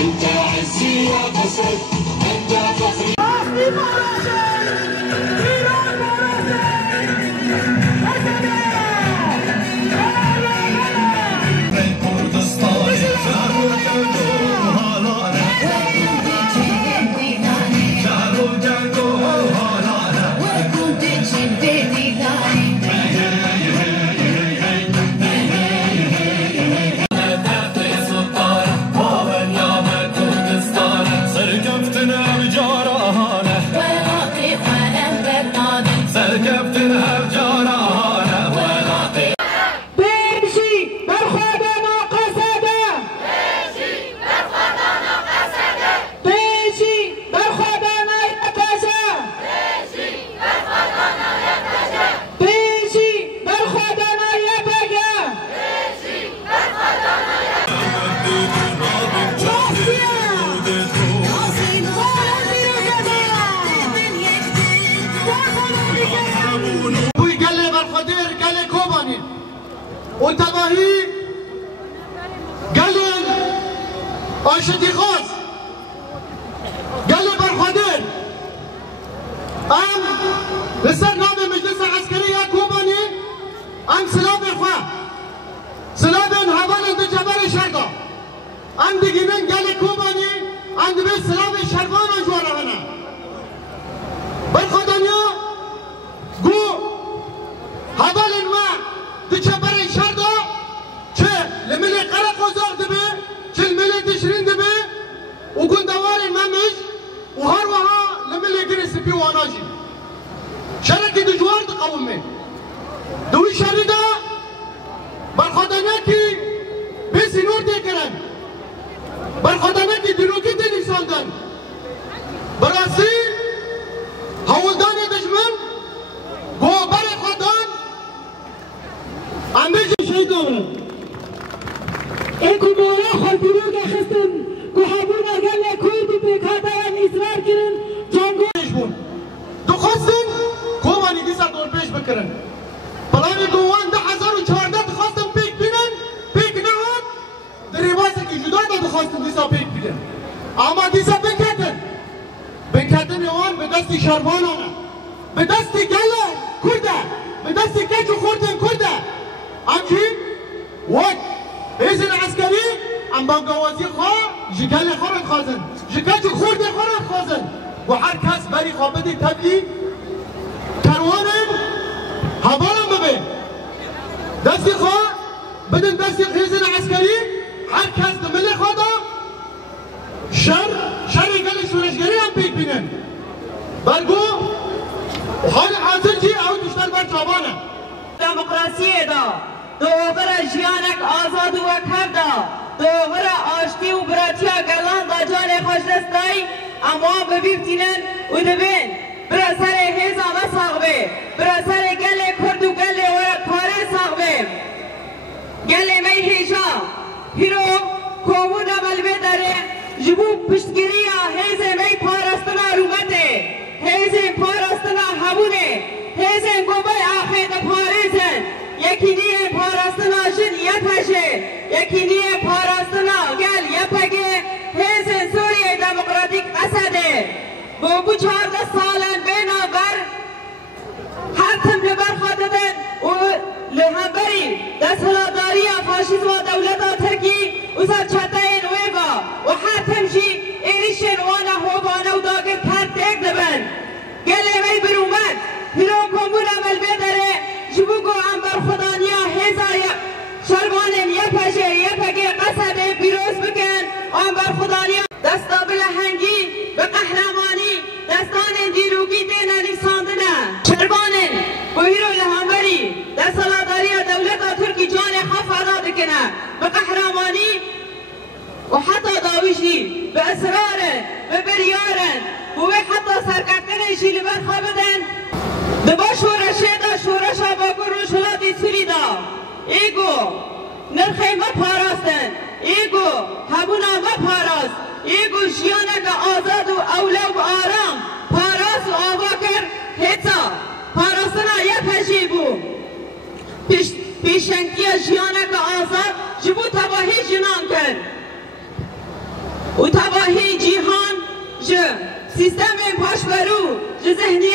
أنت عزي يا قصر أنت فخري وتباهي قال أشتي خاص قال برخدين أم لسه نام مجلس عسكرية كوباني أم سلام إخوة سلام هبل عند جبل الشرقة أم دقيقين قال كوباني عند بيت سلام الشرقان أجوار هنا برخدين قو هبل ما دجبر الشرقة لملي قرق وزاق دبي لملي تشرين دبي وكون دوار الممش وهروها لملي جرس بي واناجي شركة دجوار تقومي دوي شريدة برخدانيكي بيسي نور دي كرن برخدانيكي دروكي دي نفسان دن براسي هولداني دجمن هو برخدان عميجي شهيدون اكو مورا خلطيرو که خستن که حبون اگر لکوردی بکاتا و اصرار کرن جانگو بون دو خواستن کومانی دیسا دور پیش بکرن پلانی دوان 1014 خواستن پیک بینن پیک نهان در رواسی که جدا دو خواستن دیسا پیک بینن اما دیسا بکتن اوان به دستی شروانانه به دستی گله کرده به دستی کچو خوردن کرده همچی وقت إذن عسكري عم بنقوازي خا جكال خرج خازن جكال خورد خرج خازن وحر كاس بري خابدي تبي كروان هبالا مبين دستي خا بدن دستي إذن عسكري حر كاس دملي خادا شر قال شورشگري هم بيك بينن برگو حال حاضر جي او دشتر بر جوانه دموکراسی دا دوباره جیانک آزاد و کرده دوباره آشتی و براتیا گلان دا جان خوش دستایی اما ببیبتینن و دبین برا سر هیزا و ساقبه برا سر گل کرد و گل ورد پاره ساقبه گل می هیجا هیرو کومو نمالبه داره جبو پشتگیری هیز می پارستنا رومته هیز پارستنا همونه هیز گوبای آخید پاریزن یکی نیه پاراستنا شد یپشه یکی نیه پاراستنا گل یپگه هیز سوریه دموکراتیک اسده بو 14 سالن و دولت ترکی و سرچته این ویگا و حتم جی ایریشن وانا هوبانه و داگه تر تک دبن گله وی برومد هلو کمون عمل بدره جبوگو انبر خدانیا هزای شربانن یه پشه یه پگه قصده بیروز بکن انبر خدانیا دستا بلهنگی به قهرمانی دستان دیروگی دینا لیساندنه شربانن بهیرو لهنبری در سلاداری دولت ترکی جان خف ادا دکنه به قهرمانی و حتی داویشی به اسرارن به بریارن و حتی سرکتنشی لبر خوابدن دبا شورشه دا شورشا با گروشلا دی سوری دا ایگو نرخی ما پاراستن ایگو همونا ما پاراست ایگو جیانک آزاد و اولا و آرام پاراس و آوا کر هیتا پاراستنا یه پشی بو پیشنگی جیانک آزاد جبو تباهی جنان کر و تباهی جیهان جو سیستم پاشبرو جو ذهنی